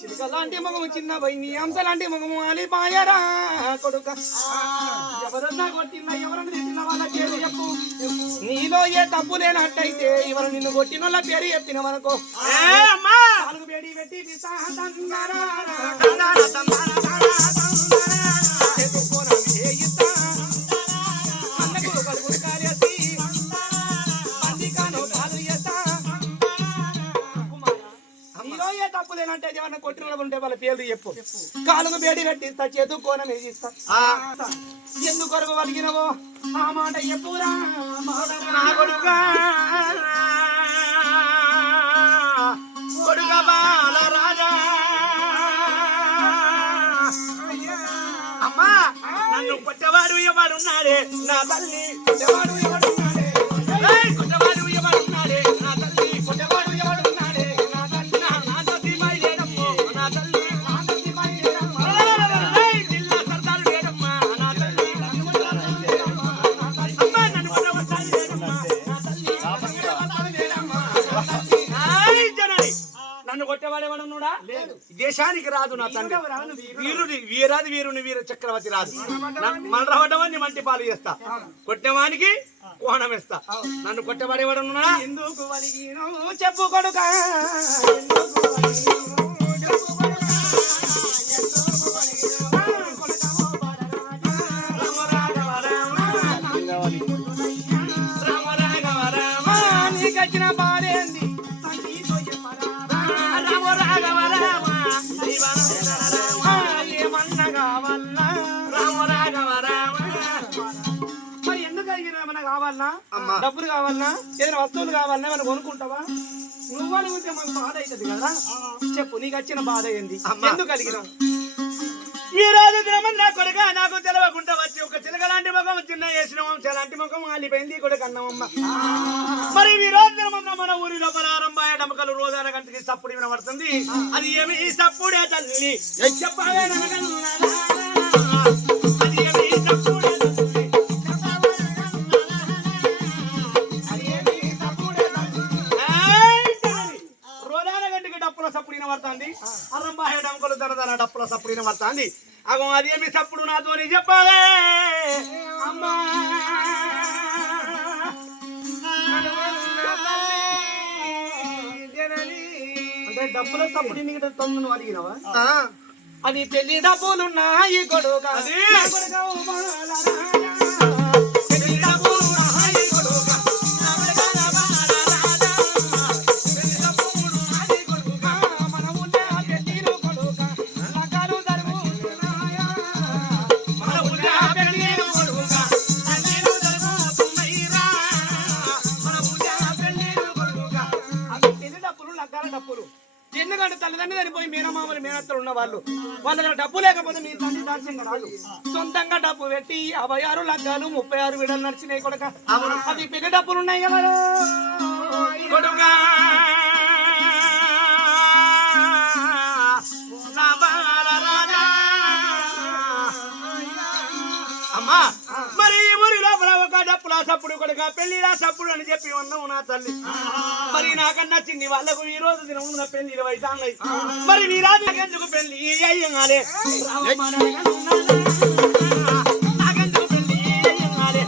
చిలకలాంటి మగము చిన్న బైని అంశలాంటి మగము అలిపాయరా కొడుక ఎవరన్నా కొట్టిన ఎవరన్నా తిట్టిన వాళ్ళ పేరు చెప్పు నీలో ఏ తప్పు లేనట్టయితే ఎవరు నిన్ను కొట్టిన వాళ్ళ పేరు చెప్పిన వరకు నాలుగు బేడి పెట్టి తప్పులేనంటే ఏమన్నా కొట్టిన ఉంటే వాళ్ళ పేర్లు చెప్పు కాలుగు బేడి కట్టిస్తా చేతు కోనం వేసిస్తా ఎందుకు కొరకు వలిగినవో ఆ మాట చెప్పురా కొడుక బాల రాజా అమ్మా నన్ను కొట్టవాడు ఎవడున్నాడే నా తల్లి కొట్టవాడు ఎవడున్నాడే కొట్టవాడు ఎవడున్నాడే నా తల్లి కొట్టవాడు ఎవడున్నాడే నా తల్లి నా తల్లి మైలేనమ్మో నా తల్లి నా తల్లి మైలేనమ్మో జిల్లా సర్దారు లేడమ్మా నా తల్లి అమ్మా నన్ను కొట్టవస్తాను లేడమ్మా నా తల్లి లేడమ్మా జనని నన్ను కొట్టవాడేవాడున్నాడా దేశానికి రాదు నా తండ్రి వీరుని వీరాది వీరుని వీర చక్రవర్తి రాదు మలరవడమని మంటి పాలు చేస్తా కొట్టేవానికి కోణం ఇస్తా నన్ను కొట్టబడేవాడున్నాడా ఎందుకు చెప్పు కొడుక నీకచ్చిన బాధేంది ఏమన్నా కావాలన్నా మరి ఎందుకు అడిగినా ఏమన్నా కావాలన్నా డబ్బులు కావాలన్నా ఏదైనా వస్తువులు కావాలన్నా ఏమైనా కొనుక్కుంటావా నువ్వు అనుకుంటే మనకు బాధ అవుతుంది కదా చెప్పు నీకు వచ్చిన బాధ ఏంది ఎందుకు అడిగినా ఈ రోజు దినమన్నా కొడుక నాకు తెలవకుండా వచ్చి ఒక చిలకలాంటి ముఖం చిన్న వేసినాం చలాంటి ముఖం ఆలిపోయింది కూడా కన్నామమ్మ మరి ఈ రోజు దినమన్నా మన ఊరిలో పరారంభాయ డమకలు రోజాన గంటకి సప్పుడు వినబడుతుంది అది ఏమి ఈ సప్పుడే తల్లి చెప్పాలే అది ఏమి ఈ సప్పుడే రోజాన గంటకి డప్పుల సప్పుడు వినబడుతుంది అరంబాయ డమకలు దరదర డప్పుల సప్పుడు వినబడుతుంది అగో అదేమి సప్పుడు నాతో చెప్పాలే అమ్మా అంటే డబ్బుల సప్పుడు నీకు తొందర అడిగినవా అది పెళ్లి డబ్బులున్నాయి కొడుక ఎందుకంటే తల్లిదండ్రులు చనిపోయి మీనమామలు మీనత్తలు ఉన్న వాళ్ళ దగ్గర డబ్బు లేకపోతే మీ తండ్రి దాల్చింది రాదు సొంతంగా డబ్బు పెట్టి 56 లగ్గాలు 36 విడలు నడిచినాయి కొడుక అవి పెళ్లి డబ్బులు ఉన్నాయి కదా కొడుక అమ్మా మరి ఊరి లోపల ఒక డప్పుల సప్పుడు కొడుక పెళ్లిలా సప్పుడు అని చెప్పి ఉన్నావు నా తల్లి మరి నాకన్నా చిన్ని వాళ్ళకు ఈ రోజు దినం పెళ్లి 20 సార్లు మరి నీ రాజు నాకెందుకు పెళ్లి అయ్యాలే నాకెందుకు పెళ్లి అయ్యాలే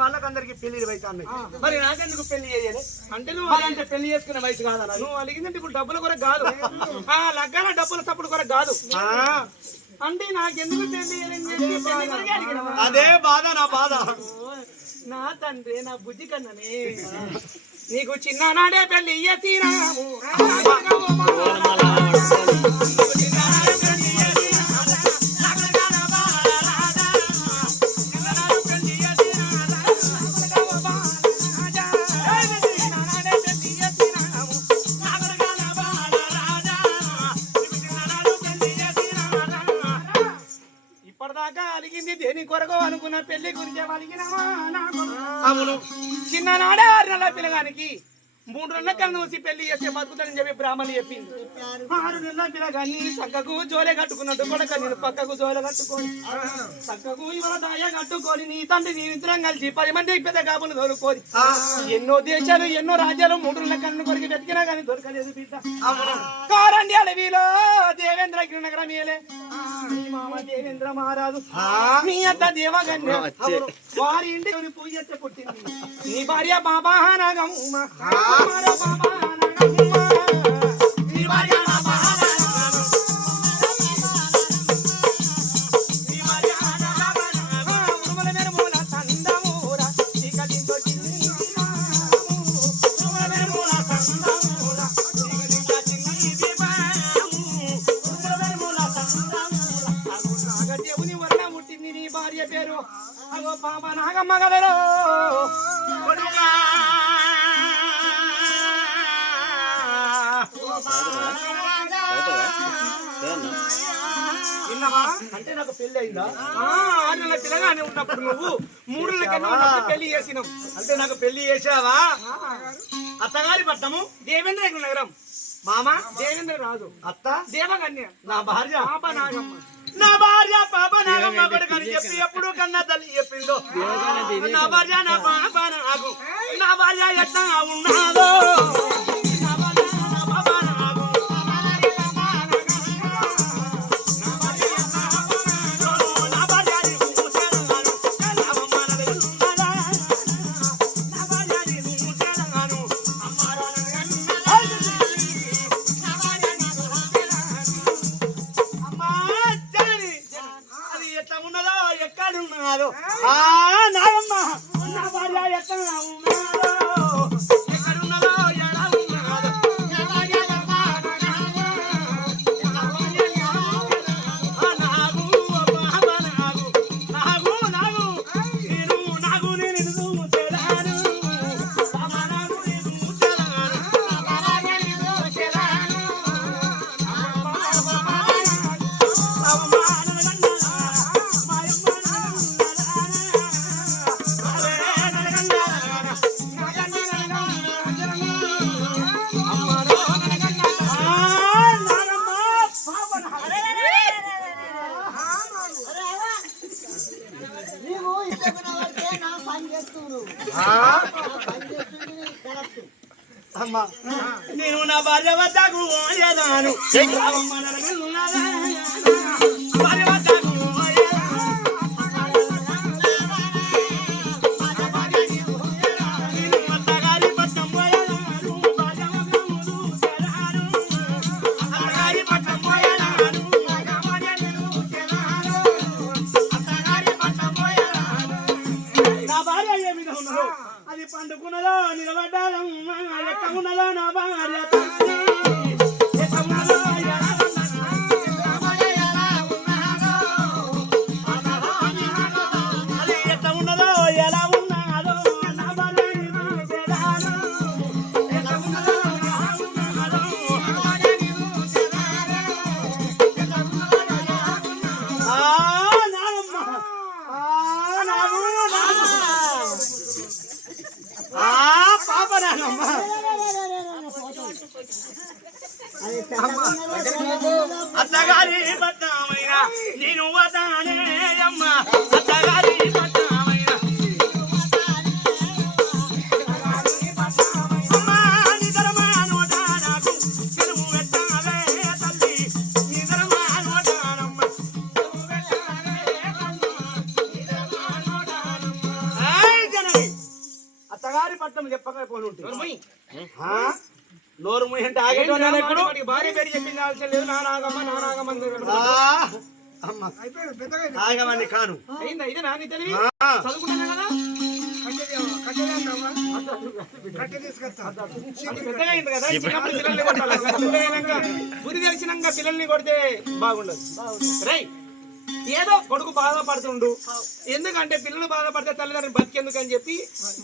వాళ్ళకందరికి పెళ్లి అవుతాయి మరి నాకెందుకు పెళ్లి చేయాలి అంటే నువ్వు అలాంటి పెళ్లి చేసుకునే వయసు కాదా నువ్వు అలిగిందంటే ఇప్పుడు డబ్బుల కొరకు కాదు ఆ లగ్గాల డబ్బుల సప్పుడు కొరకు కాదు అంటే నాకెందుకు పెళ్లి అదే బాధ నా బాధ నా తండ్రి నా బుద్ధి కన్ననే నీకు చిన్ననాడే పెళ్లి తీరాము దేని కొరకు అనుకున్న పెళ్లి గురించి అవును చిన్ననాడే 6 నెలల పిల్లగానికి 3 నెలల కన్నా చూసి పెళ్లి చేస్తే బతుకుతానని చెప్పి బ్రాహ్మణులు చెప్పింది. 6 నెలల పిల్లగాని చక్కకు జోలే కట్టుకున్నట్టు కొడక నేను పక్కకు జోలే కట్టుకొని చక్కకు ఇవాళ దాయ కట్టుకొని నీ తండ్రి నీ ఇద్దరం కలిసి 10 మంది పెద్ద కాబులు దొరుకుని ఎన్నో దేశాలు ఎన్నో రాజ్యాలు 3 నెలల కన్ను కొరికి వెతికినా కానీ దొరకలేదు బిడ్డ. కారండి అడవిలో దేవేంద్ర నగరం ఏలే మీ మామ దేవేంద్ర మహారాజు మీ అత్త దేవగన్య వారి ఇంటి పూజ చేస్తే పుట్టింది నీ భార్య బాబా నాగమ్మ బాబా నాగమ్మ నీ భార్య బాబా పేరు అగో బాబా నాగమ్మ గదరో అంటే నాకు పెళ్లి అయిందా? 6 నెలల పిల్లగానే ఉన్నప్పుడు నువ్వు 3 నెలల కన్నా ఉన్నప్పుడు పెళ్లి చేసినావు. అంటే నాకు పెళ్లి చేసావా? అత్తగారి పట్టము దేవేంద్ర నగరం మామ దేవేంద్ర రాజు అత్త దేవగన్య నా భార్య పాప నాగమ్మ నా భార్య పాప నాగమ్మ కొడుకని చెప్పి ఎప్పుడు కన్నా తల్లి చెప్పిందో నా భార్య నా పాప నాగు నా భార్య ఎట్లా ఉన్నాదో నాగమ్మ నా భార్య ఎక్కడ ఎక్కడున్నదో ఎలా ఉన్నదో నాగు బాబా నాగు నాగు నాగు నేను నాగు నేను ముచ్చడాను బాబా నాగు నేను ముచ్చడాను అమ్మా నేను నా భార్య వద్దకు పోయేదాను భార్య వద్దకు అత్తగారి పట్టం పోయేదాను అత్తగారి పట్టం పోయేదాను అత్తగారి పట్టం పోయేదాను నా భార్య ఏమి ఉన్నారు అది పండుకున్నదో నిలబడ్డాదమ్మా ఎక్క ఉన్నదో నా భార్య అది ఎట్లా ఉన్నదో ఎలా ఉన్నాదో నా భార్య పాప నాగమ్మ అత్తగారి పట్టమైన నేను వదానే అమ్మ అత్తగారి పట్టమైన నిజరమా నోట నాకు తెలుగు పెట్టావే తల్లి నిజరమా నోటానమ్మ అత్తగారి పట్టం చెప్పకపోయి ఉంటుంది నోరు ముయ్యి అంటే ఆగేటోనే ఇప్పుడు భార్య పేరు చెప్పింది ఆలోచన లేదు నా నాగమ్మ నాగమని కాను అయిందా ఇదే నాని తెలివి చదువుకున్నా కదా పెద్దగా అయింది కదా చిన్నప్పుడు పిల్లల్ని కొట్టాలి బుద్ధి తెలిసినాక పిల్లల్ని కొడితే బాగుండదు రై ఏదో కొడుకు బాధపడుతుండు, ఎందుకంటే పిల్లలు బాధపడితే తల్లిదండ్రులు బతికెందుకు అని చెప్పి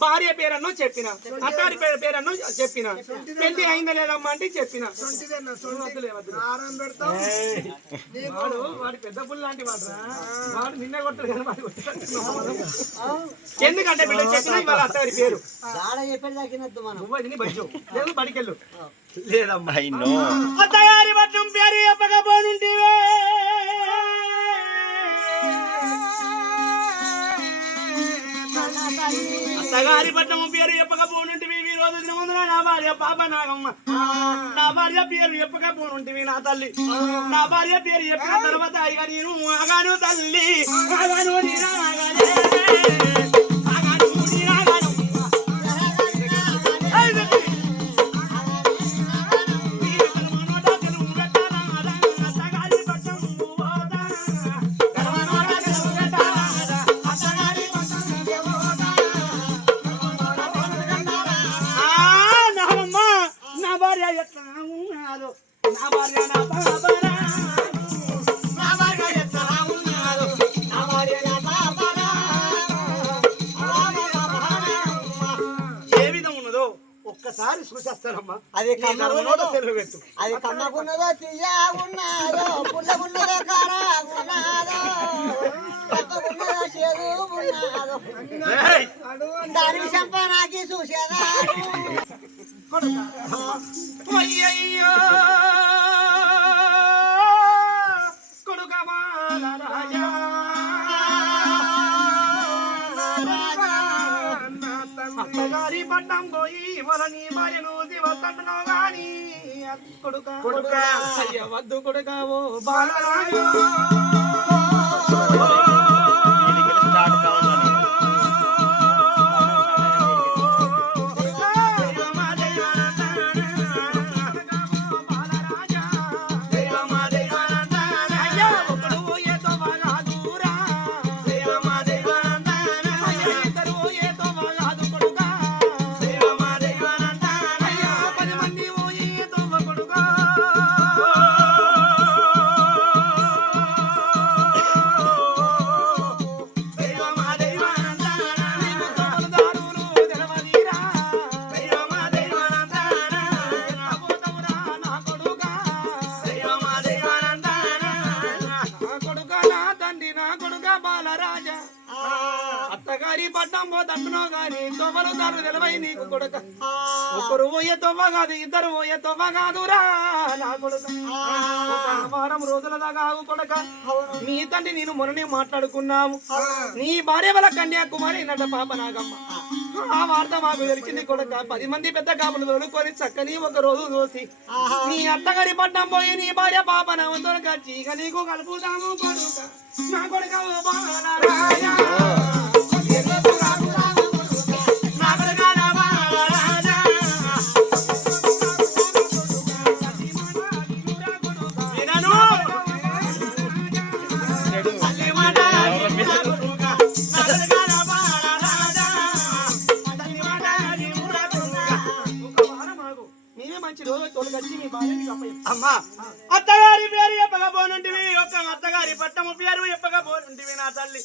భార్య పేరన్నో చెప్పిన, అత్తారి పేరన్నో చెప్పిన, పెళ్లి అయిందా లేదమ్మా అంటే చెప్పిన. వాడి పెద్ద పుల్లు లాంటి వాడు వాడు నిన్న కొట్టడు కదా ఎందుకంటే బిడ్డ చెప్పిన వాళ్ళ అత్తగారి పేరు లేదు బడికెళ్ళు లేదమ్మా అత్తగారి పట్నం పేరు చెప్పకపోనుంటివే అత్తగారి పట్నం పేరు చెప్పకపోనుంటివి ఈ రోజు దినముందున నా భార్య పాప నాగమ్మ నా భార్య పేరు చెప్పకపోనుంటివి నా తల్లి నా భార్య పేరు చెప్పిన తర్వాత ఇక నేను ఆగాను తల్లి ఆగాను ఒక్కసారి చూసేస్తానమ్మా. అది అది కమ్మకున్నదో తీయా ఉన్నదో పుల్లగున్నదో కారా ఉన్నదో పక్కకున్నదో చేదు ఉన్నదో దాని సంపనాకి చూసేదా అయ్యయ్యో కొడుకమాల రాజా అత్తగారి పట్టం పోయి వలని మాయను దివతంటునో గాని కొడుక అయ్య వద్దు కొడుకావో బాలరాజు అత్తగారి పట్టం పోతంటున్నావు గాని తొవ్వలు దారు తెలవై నీకు కొడుక ఒకరు పోయే తొవ్వ కాదు ఇద్దరు పోయే తొవ్వ కాదురా నా కొడుక వారం రోజుల దాకా ఆగు కొడుక నీ తండ్రి నేను మొన్ననే మాట్లాడుకున్నాము నీ భార్య వల్ల కన్యాకుమారి నట పాప నాగమ్మ ఆ వార్త మాకు తెలిసింది కొడుక 10 మంది పెద్ద కాపులు తోలుకొని చక్కని ఒక రోజు దోసి నీ అత్తగారి పట్టం పోయి నీ భార్య పాప నవ్వుతో కచ్చి ఇక నీకు కలుపుతాము కొడుక నా కొడుక అమ్మా అత్తగారి పేరు చెప్పకపోనుంటివి ఒక్క అత్తగారి పట్టము పేరు చెప్పకపోనుంటివి నా తల్లి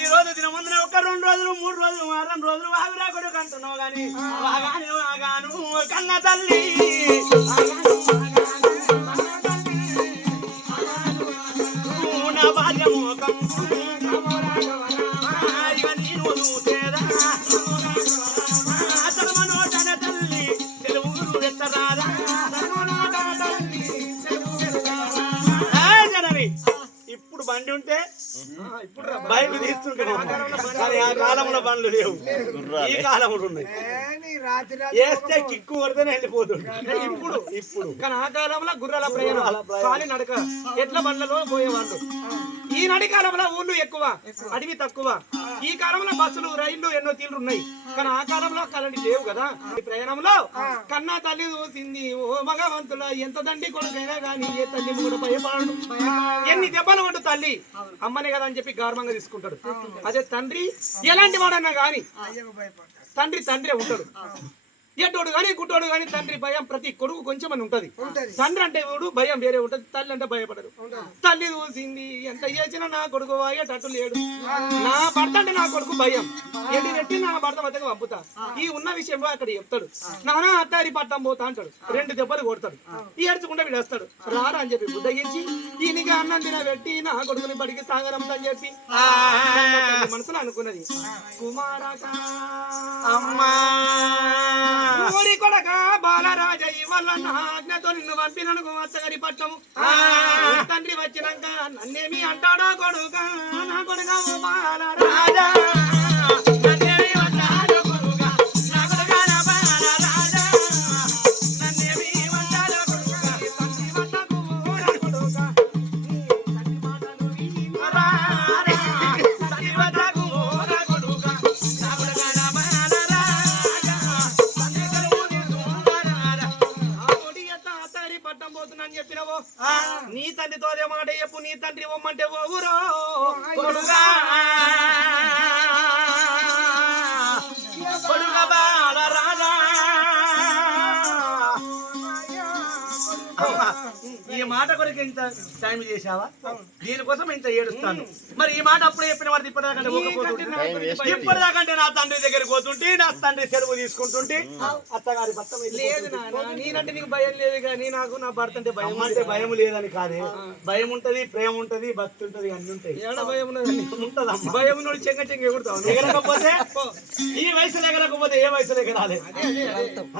ఈ రోజు దినముందున ఒక 2 రోజులు 3 రోజులు 4 రోజులు వాగురా కొడుకు అంటున్నావు గాని వాగాను కన్న తల్లి నా భార్య మోకం ఇప్పుడు బండి ఉంటే బైక్ తీస్తుంటాడు కానీ ఆ కాలంలో బండ్లు లేవు ఈ కాలంలో ఉన్నాయి వేస్తే కిక్కు కొడితేనే వెళ్ళిపోతుండే ఇప్పుడు కానీ ఆ కాలంలో గుర్రాల ప్రయాణం కాలి నడక ఎట్ల బండ్లలో పోయేవాళ్ళు ఈ నడి కాలంలో ఊళ్ళు ఎక్కువ అడవి తక్కువ ఈ కాలంలో బస్సులు రైళ్లు ఎన్నో తీర్లు ఉన్నాయి కానీ ఆ కాలంలో కరెంట్ లేవు కదా ఈ ప్రయాణంలో కన్నా తల్లి చూసింది ఓ భగవంతుల ఎంత దండి కొడుకైనా కానీ ఏ తల్లి కూడా భయపడడు ఎన్ని దెబ్బలు కొట్టు తల్లి అమ్మనే కదా అని చెప్పి గౌరవంగా తీసుకుంటాడు అదే తండ్రి ఎలాంటి వాడన్నా గాని తండ్రి ఉంటాడు ఎడ్డోడు కానీ గుడ్డోడు కానీ తండ్రి భయం ప్రతి కొడుకు కొంచెం అని ఉంటది. తండ్రి అంటే భయం వేరే ఉంటది, తల్లి అంటే భయపడరు. తల్లి చూసింది ఎంత చేసినా నా కొడుకు అయ్యేటట్టు లేడు, నా భర్త అంటే నా కొడుకు భయం, ఎడ్డి నెట్టి నా భర్త వద్దకు పంపుతా, ఈ ఉన్న విషయం అక్కడ చెప్తాడు. నానా అత్తారి పట్టం పోతా అంటాడు, 2 దెబ్బలు కొడతాడు, ఏడ్చుకుంటే వీడేస్తాడు. రారా అని చెప్పి బుద్ధగించి ఈయనకి అన్నం తినబెట్టి నా కొడుకుని బడికి సాగరంతా అని చెప్పి మనసులో అనుకున్నది. కుమారకా అమ్మా ఊరి కొడక బాలరాజయ్య వల్ల ఆజ్ఞతో నిన్ను పంపిననుకో అత్తగారి పట్టము. తండ్రి వచ్చినాక నన్నేమి అంటాడో కొడుక, నా కొడుక ఓ బాలరాజా నన్నేమి అంటాడో కొడుక, నా కొడుక నా బాలరాజా నన్నేమి అంటాడో కొడుక, తండ్రి వద్దకు ఊరా కొడుక, తండ్రి మాటలు వినరా తండ్రి వద్దకు ఊరా కొడుక, నా కొడుక నా బాలరాజా పట్టం పోతున్నాను చెప్పినవో నీ తండ్రితో అదే మాట చెప్పు, నీ తండ్రి ఒమ్మంటే ఓవురో కొడుగా కొడుగా బాలరాజా. ఈ మాట కొరకు ఇంత టైం చేశావా, దీనికోసం ఇంత ఏడుస్తాను. మరి ఈ మాట అప్పుడే చెప్పిన వాడు ఇప్పటిదాకంటే నా తండ్రి దగ్గరికి పోతుంటే, నా తండ్రి సెలవు తీసుకుంటుంటే అత్తగారి భర్త లేదు. నేనంటే నీకు భయం లేదు కానీ నాకు నా భర్త అంటే భయం. అంటే భయం లేదని కాదే, భయం ఉంటది, ప్రేమ ఉంటది, భక్తి ఉంటది, అన్ని ఉంటాయి. ఏడ భయం ఉంటది, భయం నుండి చెంగ చెంగ ఎగురుతావు. ఎగరకపోతే ఈ వయసులో ఎగరకపోతే ఏ వయసులో ఎగరాలి,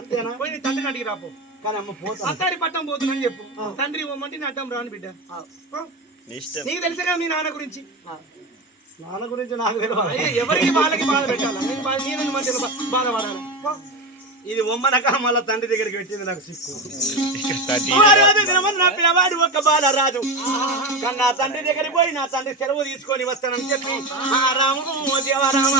అంతేనా? పోయి నీ తండ్రి కాడికి రాపో. కానీ అమ్మ పోతా అత్తారి పట్టం పోతుందని చెప్పు, తండ్రి ఇవ్వమంటే నా అడ్డం రాను బిడ్డ. నీకు తెలుసుగా మీ నాన్న గురించి, నాన్న గురించి నాకు తెలియదు. ఎవరికి వాళ్ళకి బాధ పెట్టాలా, నేను మధ్యలో బాధపడాలి. ఇది ఒమ్మనక మళ్ళా తండ్రి దగ్గరికి పెట్టింది నాకు సిక్కు. నా పిల్లవాడు ఒక బాలరాజు కన్నా తండ్రి దగ్గరికి పోయి నా తండ్రి సెలవు తీసుకొని వస్తానని చెప్పి రాము దేవరామ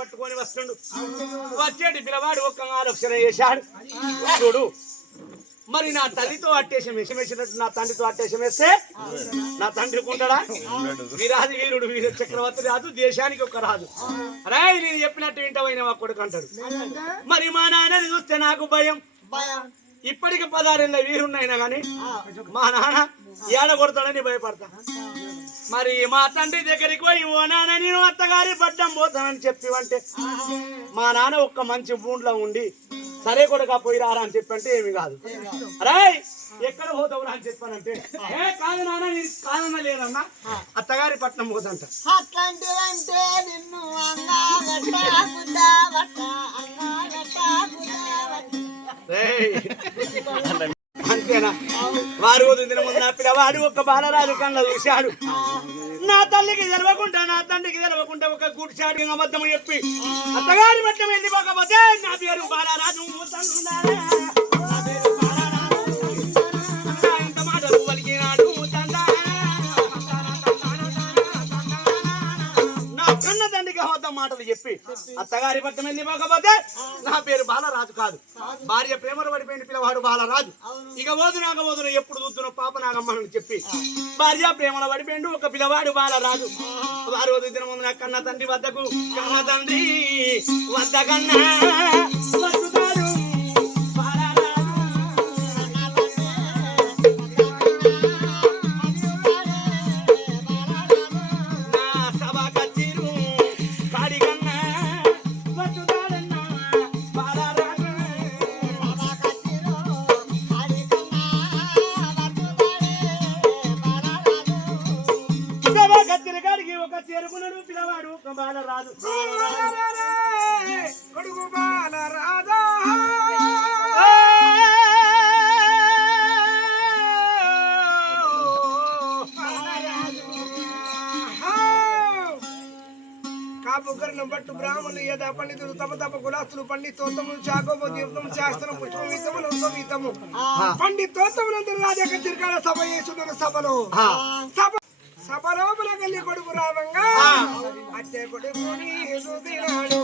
పట్టుకొని వస్తుండు. వచ్చేటి పిల్లవాడు ఒక్క ఆలోచన చేశాడు, చూడు మరి నా తల్లితో అట్టేసం వేసినట్టు నా తండ్రితో అట్టేసం వేస్తే నా తండ్రికి ఉంటాడా? వీరాది వీరుడు, వీర చక్రవర్తి రాదు, దేశానికి ఒక రాదు. అరే నేను చెప్పినట్టు వింటవైన మా కొడుకు అంటాడు. మరి మా నాన్నని చూస్తే నాకు భయం. ఇప్పటికి 16 ఏళ్ళ వీరున్నాయినా గాని మా నాన్న ఏడ కొడతాడని భయపడతా. మరి మా తండ్రి దగ్గరికి పోయి ఓ నాన్న నేను అత్తగారి పట్టం పోతానని చెప్పి అంటే మా నాన్న ఒక్క మంచి మూడ్లో ఉండి సరే కొడుక పోయి రారా అని చెప్పంటే ఏమి కాదు. అరే ఎక్కడ పోతావురా అని చెప్పానంటే ఏ కాదు నాన్న నేను కాదన్న లేదన్నా అత్తగారి పట్నం పోతంట. అంతేనా? వారు దిన ముందు నా పిల్లవాడు ఒక బాలరాజు కళ్ళ చూశాడు. నా తల్లికి తెలవకుండా నా తండ్రికి తెలవకుండా ఒక కూర్చాడు అబద్ధం చెప్పి అత్తగారి పట్నం వెళ్ళిపోకపోతే నా పేరు బాలరాజు ఇంత మాటలు పలికినాడు. నా కన్న తండ్రికి అబద్ధం మాటలు చెప్పి అత్తగారి పట్నం వెళ్ళిపోకపోతే నా పేరు బాలరాజు కాదు, భార్య ప్రేమలో పడిపోయిన పిల్లవాడు బాలరాజు. ఇక పోదు నాకపోదును ఎప్పుడు చూస్తున్న పాప నాగమ్మని చెప్పి భార్య ప్రేమలో పడిపోయిండు ఒక పిల్లవాడు బాలరాజు. వారు దిన ముందు నా కన్న తండ్రి వద్దకు కన్న తండ్రి వద్ద కన్నా చేరుకున్నాడు పిల్లవాడు ఒక బాలరాజు. కొడుకు బాలరాజా కాపుకరణం బట్టు బ్రాహ్మణులు యథా పండితులు తమ తమ కులాస్తులు పండితోత్తములు చాకోము దీప్తము శాస్త్రం పుష్పమితము నందమితము పండితోత్తములందరూ రాజా తిరగాల సభ చేస్తున్నారు. సభలో సభలోపల గల్లి కొడుకు రావంగా అచ్చే కొడుకుని చూసినాడు